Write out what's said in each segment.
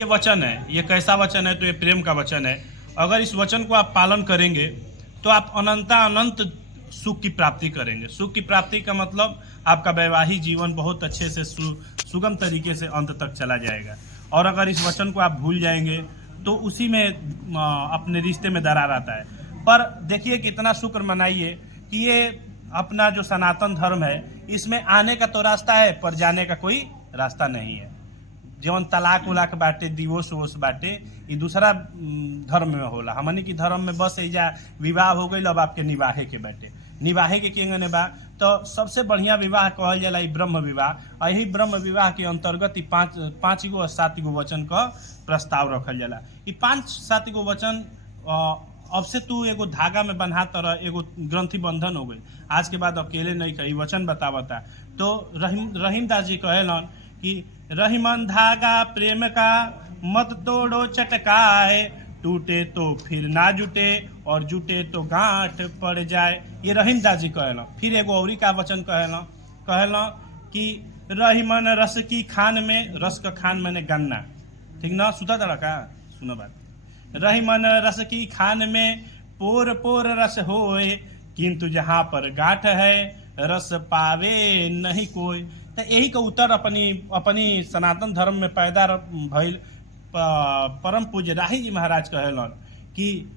ये वचन है, ये कैसा वचन है? तो ये प्रेम का वचन है। अगर इस वचन को आप पालन करेंगे तो आप अनंता अनंत सुख की प्राप्ति करेंगे। सुख की प्राप्ति का मतलब आपका वैवाहिक जीवन बहुत अच्छे से सुगम तरीके से अंत तक चला जाएगा। और अगर इस वचन को आप भूल जाएंगे तो उसी में अपने रिश्ते में दरार आता है। पर देखिए कितना शुक्र मनाइए कि ये अपना जो सनातन धर्म है इसमें आने का तो रास्ता है पर जाने का कोई रास्ता नहीं है। जौन तलाक उलाक बाटे, डिवोर्स वोर्स बाटे, ये दूसरा धर्म में होला। हमनी की धर्म में बस एजा विवाह हो गई, अब आपके निवाहे के बाटे। निवाहे के केंगने बा तो सबसे बढ़िया विवाह कहल जाला ई ब्रह्म विवाह। और यही ब्रह्म विवाह के अंतर्गत ई पाँच गो 7 गो वचन का प्रस्ताव रखल जाला। ई 5-7 गो वचन अब से तू एगो धागा में बन्हा तरह एगो ग्रंथि बंधन हो गई। आज के बाद अकेले नहीं कही वचन बतावता। तो रहीम दास जी कहेलन कि रहीमन धागा प्रेम का मत तोड़ो चटकाए, टूटे तो फिर ना जुटे और जुटे तो गांठ पड़ जाए। ये रहीम दास जी कहला। फिर एगो औरी का वचन कहला कि रहीमन रस की खान में, रस का खान मैंने गन्ना, ठीक ना? सुता तड़ा का सुनो बात। रहीमन रस की खान में पोर पोर रस होए, किंतु जहाँ पर गांठ है रस पावे नहीं कोई। तो यही का उत्तर अपनी सनातन धर्म में पैदा भइल परम पूज्य राही जी महाराज कहेलन कि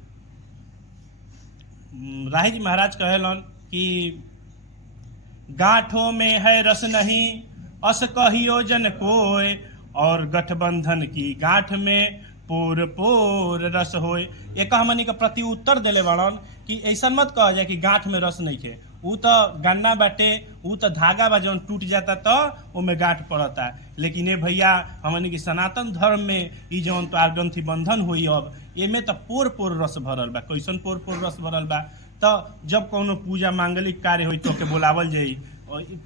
गांठों में है रस नहीं, अस कहियो जन कोय, और गठबंधन की गांठ में पोर पोर रस होए। एक हमनी का प्रति उत्तर देले बड़न कि ऐसा मत कहा जाए कि गांठ में रस नहीं खे। ऊ तो गन्ना बाटे, ऊ तो धागा बा जौन टूट जाता तो ओमे गांठ पड़ता। लेकिन ये भैया हमनी की सनातन धर्म में ई जौन तो ग्रंथि बंधन हुई, अब एमे तो पोर पोर रस भरल बा। कैसन पोर पोर रस भरल बा? तो जब कोनो पूजा मांगलिक कार्य हुई तो के बुलावल जाई।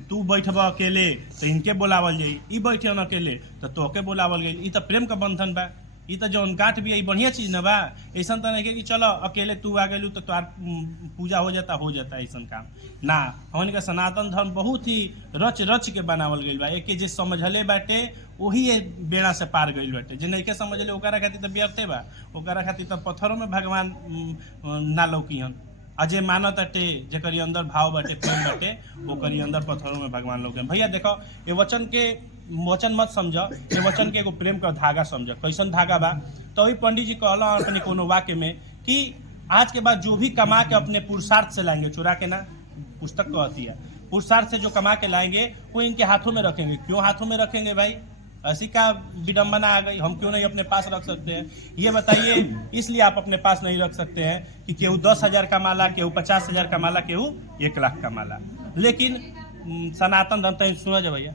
तू बैठब अकेले तो इनके बुलावल जाई, ई बैठे अकेले तो तोके बुलावल गई। ई तो प्रेम का बंधन बा। ई तो जौन गांठ भी बढ़िया चीज न बा। ऐसा तो नहीं कि चलो अकेले तू आ गेलू तो तोहार पूजा हो जाता ऐसा काम ना। हमन का सनातन धर्म बहुत ही रच रच के बनावल गईल बा। एक जे समझले बाटे वही बेड़ा से पार गईल बाटे। जे नहीं के समझले ओकरा खातिर तो व्यर्थे बा। ओकरा खातिर तो पत्थरों में भगवान ना लौकिहन। अजय मानत अटे जेकरी अंदर भाव बाटे, प्रेम बाटे, ओकरी अंदर पत्थरों में भगवान लोग। भैया देखो ये वचन मत समझ, ये वचन के एगो प्रेम का धागा समझ। कैसन धागा बा? तो वही पंडित जी कहला अपने कोनो वाक्य में कि आज के बाद जो भी कमा के अपने पुरुषार्थ से लाएंगे, चुरा के ना, पुस्तक कहती है, पुरुषार्थ से जो कमा के लाएंगे वो इनके हाथों में रखेंगे। क्यों हाथों में रखेंगे भाई? ऐसी का विडंबना आ गई? हम क्यों नहीं अपने पास रख सकते हैं? ये बताइए। इसलिए आप अपने पास नहीं रख सकते हैं कि केहू 10,000 का माला, केहू 50,000 का माला, केहू 1 लाख का माला। लेकिन सनातन धर्म, सुना जा भैया,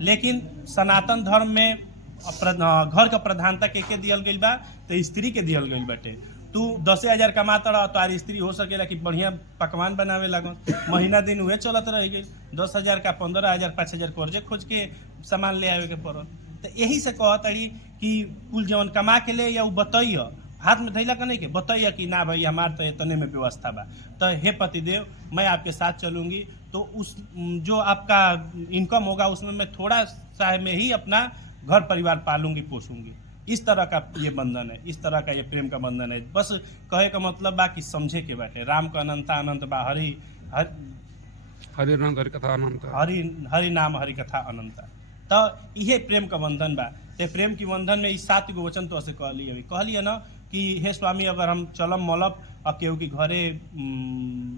लेकिन सनातन धर्म में घर का प्रधानता के दियल गई बा? तो स्त्री के दियल गई बाटे। तू 10,000 कमाता रह तो आर स्त्री हो सकेला कि बढ़िया पकवान बनावे लागल, महीना दिन उहे चलत रह गई। 10,000 का 15,000 5,000 कर्जे खोज के सामान ले आवे के पड़ल। तो यही से कहतड़ी कि कुल जवन कमा के ले या बतैया, हाथ में धैला का नहीं के बतैया कि ना भाई हमार तो इतने में व्यवस्था बा। तो हे पतिदेव, मैं आपके साथ चलूंगी, तो उस जो आपका इनकम होगा उसमें मैं थोड़ा सा में ही अपना घर परिवार पालूंगी, पोसूंगी। इस तरह का ये बंधन है, इस तरह का ये प्रेम का बंधन है। बस कहे का मतलब बा कि समझे के बाटे। राम का अनंता अनंत बा, हरि नाम हरि कथा अनंत, हरि नाम हरि कथा अनंत। तो यह प्रेम का बंधन बा। ते प्रेम की बंधन में 7 गो वचन तो ऐसे कहलिए ना कि हे स्वामी, अगर हम चलम मलब और केहू की घरे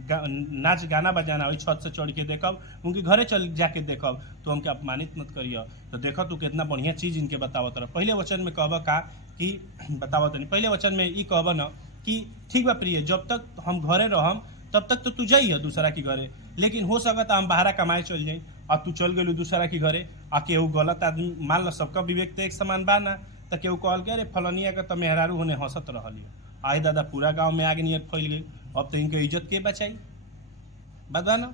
नाच गाना बजाना वही छत से चढ़ के देखब, उनके घरे चल जाके देखब, तो हमके अपमानित मत करिए। तो देखो तू कितना बढ़िया चीज इनके बतावत रह। पहले वचन में कहब का कि बतावत नहीं, पहले वचन में ई कहब न कि ठीक बा प्रिय, जब तक हम घरे रहम तब तक तो तू जाइए दूसरा के घरे, लेकिन हो सकता हम बाहर कमाए चल जाई और तू चल गलू दूसरा के घरे। आ केहू गलत आदमी, मान लो सबका विवेक तो एक समान बा ना, तो केहू कहल के अरे फलनिया का तो मेहरारू होने हंसत रहल। आए दादा पूरा गांव में आगे नियर फैल गई, अब तो इनके इज्जत के बचाई बता ना।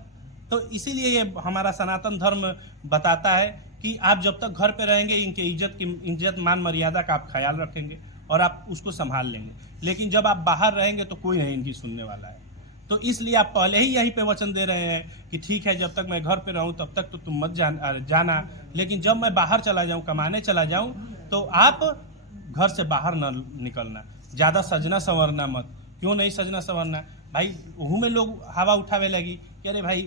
तो इसीलिए ये हमारा सनातन धर्म बताता है कि आप जब तक घर पे रहेंगे इनके इज्जत मान मर्यादा का आप ख्याल रखेंगे और आप उसको संभाल लेंगे। लेकिन जब आप बाहर रहेंगे तो कोई नहीं इनकी सुनने वाला है। तो इसलिए आप पहले ही यहीं पे वचन दे रहे हैं कि ठीक है, जब तक मैं घर पे रहूं तब तक तो तुम मत जाना, लेकिन जब मैं बाहर चला जाऊं, कमाने चला जाऊं, तो आप घर से बाहर न निकलना, ज़्यादा सजना संवरना मत। क्यों नहीं सजना संवरना भाई? वहू में लोग हवा उठावे लगी कि अरे भाई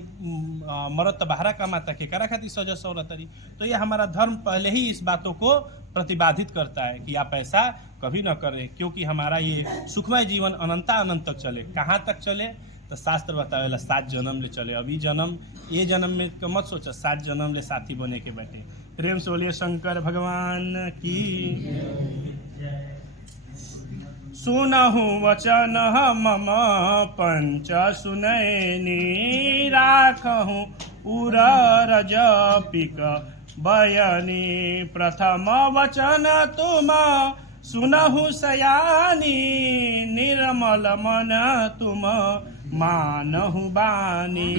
मरद तो बाहरा कमाता के करा खातिर सजा सवरत तरी। तो ये हमारा धर्म पहले ही इस बातों को प्रतिपादित करता है कि आप ऐसा कभी न करें, क्योंकि हमारा ये सुखमय जीवन अनंता अनंत तक चले। कहाँ तक चले? तो शास्त्र बतावेला 7 जन्म ले चले। अभी जन्म ये जन्म में तो मत सोचा, 7 जन्म ले साथी बने के बैठे। प्रेम से बोलिए शंकर भगवान की। सुनहु वचन मम पंच सुनैनी, राखहु उर रजपिक बयनी। प्रथम वचन तुम सुनहु सयानी, निर्मल मन तुम मानहु बानी।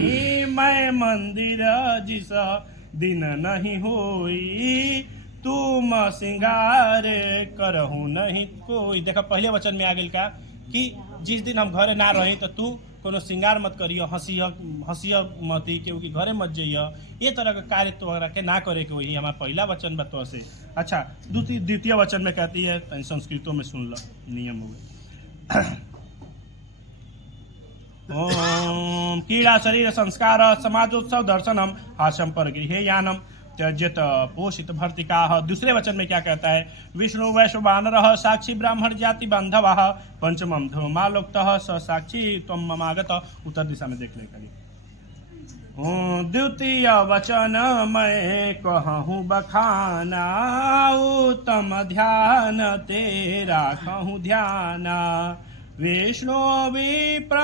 मैं मंदिर जिस दिन नहीं होई, तुम सिंगार करहु नहीं कोई। देखा पहले वचन में आ गई का कि जिस दिन हम घरे ना रही तो तू कोनो श्रृंगार मत करियो, हंसिया मत, क्योंकि घरे मत जाइयो। ये तरह का कार्य तोहरा के ना करे के वही हमारा पहला वचन बतवा से। अच्छा, द्वितीय वचन में कहती है, संस्कृतों में सुन लो, नियम हो गए। ओम कीड़ा शरीर संस्कार समाजोत्सव दर्शनम हास्यम पर गृह यानम त्यजत पोषित भर्तिका। दूसरे वचन में क्या कहता है? विष्णु वैश्व वानर साक्षी ब्राह्मण जाति बांधव पंचमम धर्मालोक्त स साक्षी तम ममागत। उत्तर दिशा में देख ले करिए। द्वितीय वचन मैं कहूँ बखाना, उत्तम ध्यान तेरा कहूँ ध्याना। विष्णु विप्र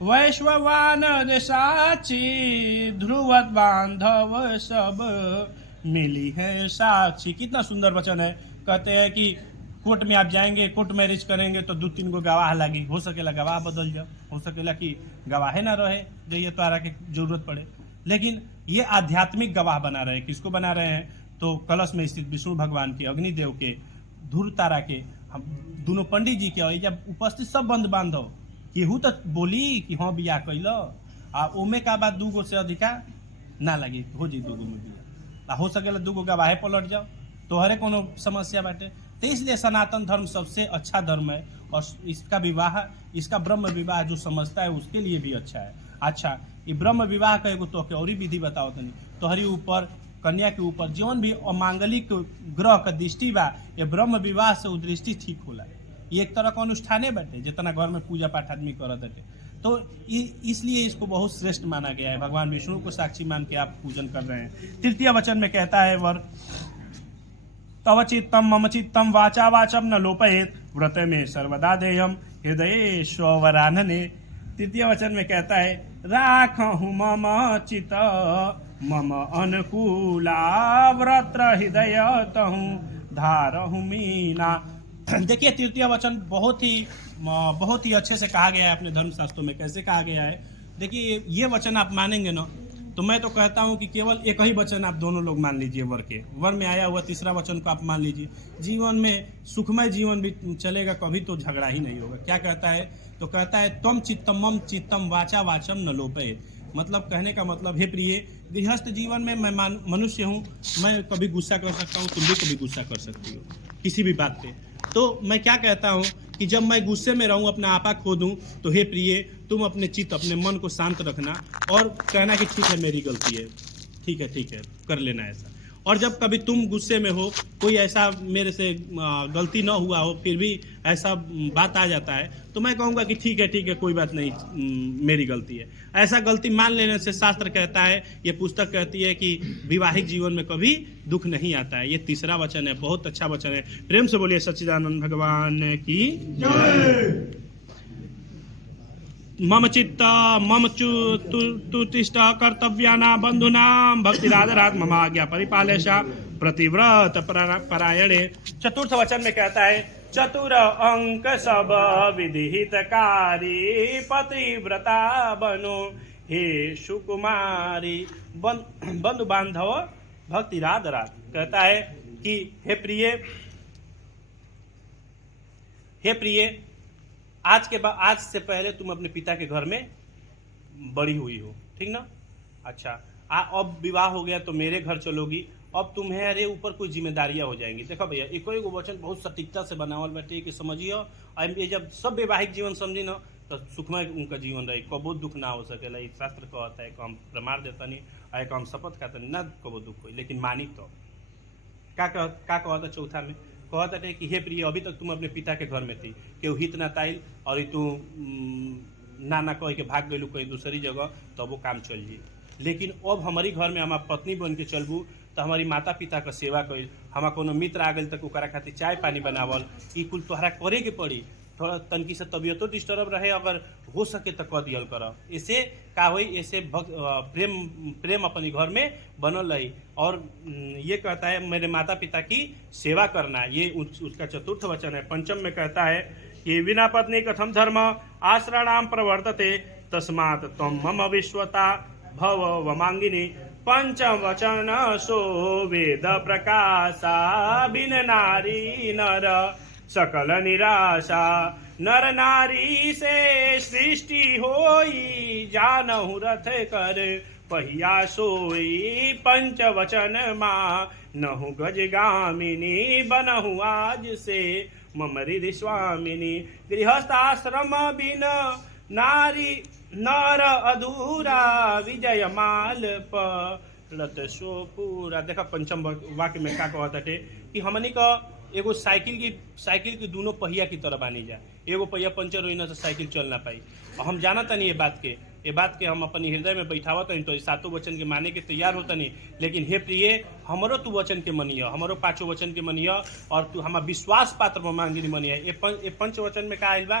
वैश्ववानर साक्षी, ध्रुवत बांधव सब मिली है साक्षी। कितना सुंदर वचन है। कहते हैं कि कोर्ट में आप जाएंगे, कोर्ट मैरिज करेंगे तो 2-3 गो गवाह लगी। हो सकेला गवाह बदल जाओ, हो सकेला कि गवाहे ना रहे जो ये तारा की जरूरत पड़े। लेकिन ये आध्यात्मिक गवाह बना रहे हैं। किसको बना रहे हैं? तो कलश में स्थित विष्णु भगवान के, अग्निदेव के, ध्रुव तारा के, हम दोनों पंडित जी के, जब उपस्थित सब बंद बांधव केहू तो बोली कि हाँ बियाह कैल आ ओमे का बात 2 गो से अधिका ना लगी, हो जी 2 गो में बियाह। हो सकेला 2 गो गवाहे पलट जाओ, तोहरे कोनो समस्या बाटे। तो इसलिए सनातन धर्म सबसे अच्छा धर्म है, और इसका विवाह, इसका ब्रह्म विवाह जो समझता है उसके लिए भी अच्छा है। अच्छा, ये ब्रह्म विवाह का एगो तो और विधि बताओ तनी। तोहरी ऊपर, कन्या के ऊपर जीवन भी अमांगलिक ग्रह का दृष्टि बा, ये ब्रह्म विवाह से वो दृष्टि ठीक होला। ये एक तरह का अनुष्ठाने बाटे, जितना घर में पूजा पाठ आदमी करत बाटे। तो इसलिए इसको बहुत श्रेष्ठ माना गया है। भगवान विष्णु को साक्षी मान के आप पूजन कर रहे हैं। तृतीय वचन में कहता है वर तव चित्तम मम चित्तम वाचा वाचम न लोपयेत, व्रत में सर्वदा देयम हृदय स्वरानने। तृतीय वचन में कहता है राखहु मम चित मम अनुकूला, व्रत हृदय तहु धारहु मीना। देखिए तृतीय वचन बहुत ही अच्छे से कहा गया है अपने धर्मशास्त्रों में। कैसे कहा गया है? देखिए ये वचन आप मानेंगे ना, तो मैं तो कहता हूँ कि केवल एक ही वचन आप दोनों लोग मान लीजिए। वर के वर में आया हुआ तीसरा वचन को आप मान लीजिए। जीवन में सुखमय जीवन भी चलेगा, कभी तो झगड़ा ही नहीं होगा। क्या कहता है? तो कहता है त्वम चित्तम मम चित्तम वाचा वाचम न लोपयेत। मतलब कहने का मतलब, हे प्रिय, गृहस्थ जीवन में मैं मनुष्य हूँ, मैं कभी गुस्सा कर सकता हूँ, तुम भी कभी गुस्सा कर सकती हो किसी भी बात पे। तो मैं क्या कहता हूँ कि जब मैं गुस्से में रहूँ, अपना आपा खो दूँ, तो हे प्रिय, तुम अपने चित्त, अपने मन को शांत रखना और कहना कि ठीक है मेरी गलती है, ठीक है कर लेना ऐसा। और जब कभी तुम गुस्से में हो, कोई ऐसा मेरे से गलती ना हुआ हो, फिर भी ऐसा बात आ जाता है, तो मैं कहूँगा कि ठीक है कोई बात नहीं, मेरी गलती है। ऐसा गलती मान लेने से शास्त्र कहता है, ये पुस्तक कहती है कि वैवाहिक जीवन में कभी दुख नहीं आता है। ये तीसरा वचन है, बहुत अच्छा वचन है। प्रेम से बोलिए सच्चिदानंद भगवान की जय। मम चित्त मम तुतिष्ठ कर्तव्याना बंधुनाम भक्तिरादरात मम आज्ञा परिपालेशा प्रतिव्रत परायणे। चतुर्थ वचन में कहता है चतुर अंक सब विधिहितकारी, पतिव्रता बनो हे सुकुमारी। बंधु बांधव भक्तिरादरात कहता है कि हे प्रिय, आज से पहले तुम अपने पिता के घर में बड़ी हुई हो, ठीक ना? अच्छा, अब विवाह हो गया तो मेरे घर चलोगी, अब तुम्हारे ऊपर कुछ जिम्मेदारियां हो जाएंगी। देखो भैया, एको एगो वचन बहुत सटीकता से बनावल बाटे कि समझियो, ये जब सब वैवाहिक जीवन समझी ना तो सुखमय उनका जीवन रही, कबो दुख ना हो सकेला। एक शास्त्र कहता है, हम प्रमाण देता नहीं, एक हम शपथ खाता नहीं ना कबो दुख हो, लेकिन मानी तो का कहता चौथा में कहता है कि हे प्रिय, अभी तक तुम अपने पिता के घर में थी, केहू हित ना ताइल और तू ना कह के भाग गलू कहीं दूसरी जगह, तो वो काम चल जी। लेकिन अब हमारी घर में हमारा पत्नी बन के चलबू तो हमारी माता पिता का सेवा कर, हमारा कोनो मित्र आ गए तक ओकरा खातिर चाय पानी बनावल, ई कुल तोहरा करे के पड़ी। थोड़ा तनकी से तबियतो डिस्टर्ब रहे, अगर हो सके तो कह दियल कर। ऐसे का होई, ऐसे प्रेम अपने घर में बनल रही। और ये कहता है मेरे माता पिता की सेवा करना, ये उसका चतुर्थ वचन है। पंचम में कहता है कि विना पत्नी कथम धर्म आश्रणाम प्रवर्तते तस्मात् त्वं मम विश्वता भव वमांगिनी। पंचम वचन सो वेद प्रकाशा, बिन नारी नर सकल निराशा। नर नारी से सृष्टि होई, जानहु रथ कर पहिया सोई। पंच वचन माँ नहु गज गामिनी, बनहु आज से मम हृदय स्वामिनी। गृहस्थाश्रम बिन नारी नर अधूरा, विजय माल पलत सो पूरा। देखा पंचम वाक्य में का कहता है कि हमनी का एगो साइकिल की दोनों पहिया की तरह बानी जा, एगो पहिया पंचर होई ना तो साइकिल चल ना पाई। और हम जाना तनी ये बात के हम अपने हृदय में बैठावा तनी, तो सातों वचन के माने के तैयार होता नहीं। लेकिन हे प्रिय, हमरो तू वचन के मनिय, हमरो पांचों वचन के मनिय, और तू हमारा विश्वास पात्र में मांगिनी मनिय। ये पंच वचन में का आइल बा,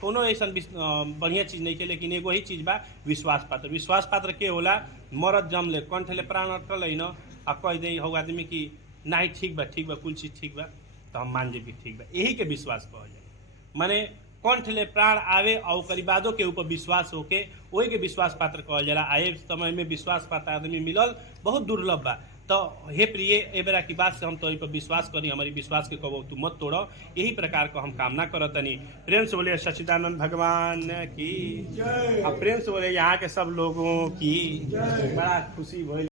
कोनो ऐसा बढ़िया चीज नहीं के, लेकिन एगो ही चीज बा, विश्वास पात्र। विश्वास पात्र के होला, मरद जम ले कंठ ले प्राण अटल है न, आ कह दे हो आदमी की नहीं ठीक बा कुल चीज ठीक बा, तो हम मान जे भी ठीक बा, यही के विश्वास कहा जाए। माने कंठ ले प्राण आवे और करीबादों के ऊपर विश्वास होके वही के विश्वास पात्र कहल जाला। आए समय में विश्वास पात्र आदमी मिलल बहुत दुर्लभ बा। तो हे प्रिय, ए बेरा की बात से हम तोरी पर विश्वास करी, हमारी विश्वास के कबो तू मत तोड़ो, यही प्रकार को हम कामना करतनी। प्रेम से बोले सच्चिदानंद भगवान की, अब प्रेम से बोले यहाँ के सब लोगों की। बड़ा खुशी भइल।